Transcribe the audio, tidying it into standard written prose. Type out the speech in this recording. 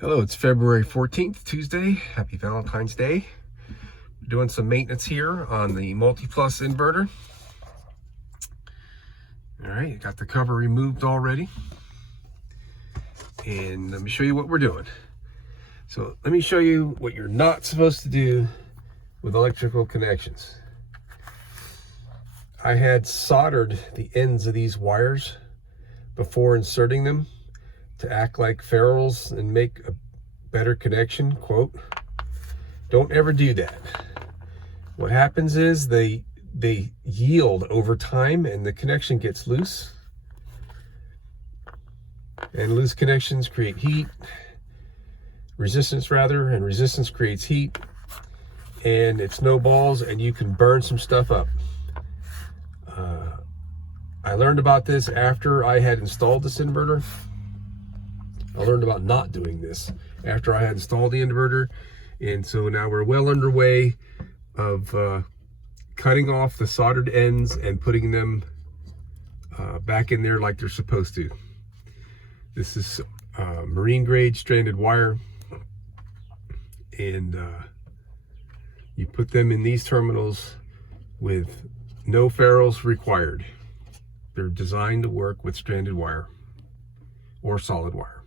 Hello, it's February 14th, Tuesday. Happy Valentine's Day. Doing some maintenance here on the multi-plus inverter. All right, got the cover removed already. And let me show you what we're doing. So let me show you what you're not supposed to do with electrical connections. I had soldered the ends of these wires before inserting them to act like ferrules and make a better connection, quote. Don't ever do that. What happens is they yield over time and the connection gets loose. And loose connections create heat, resistance rather, and resistance creates heat, and it snowballs and you can burn some stuff up. I learned about this after I had installed this inverter. I learned about not doing this after I had installed the inverter, and so now we're well underway of cutting off the soldered ends and putting them back in there like they're supposed to. This is marine grade stranded wire, and you put them in these terminals with no ferrules required. They're designed to work with stranded wire or solid wire.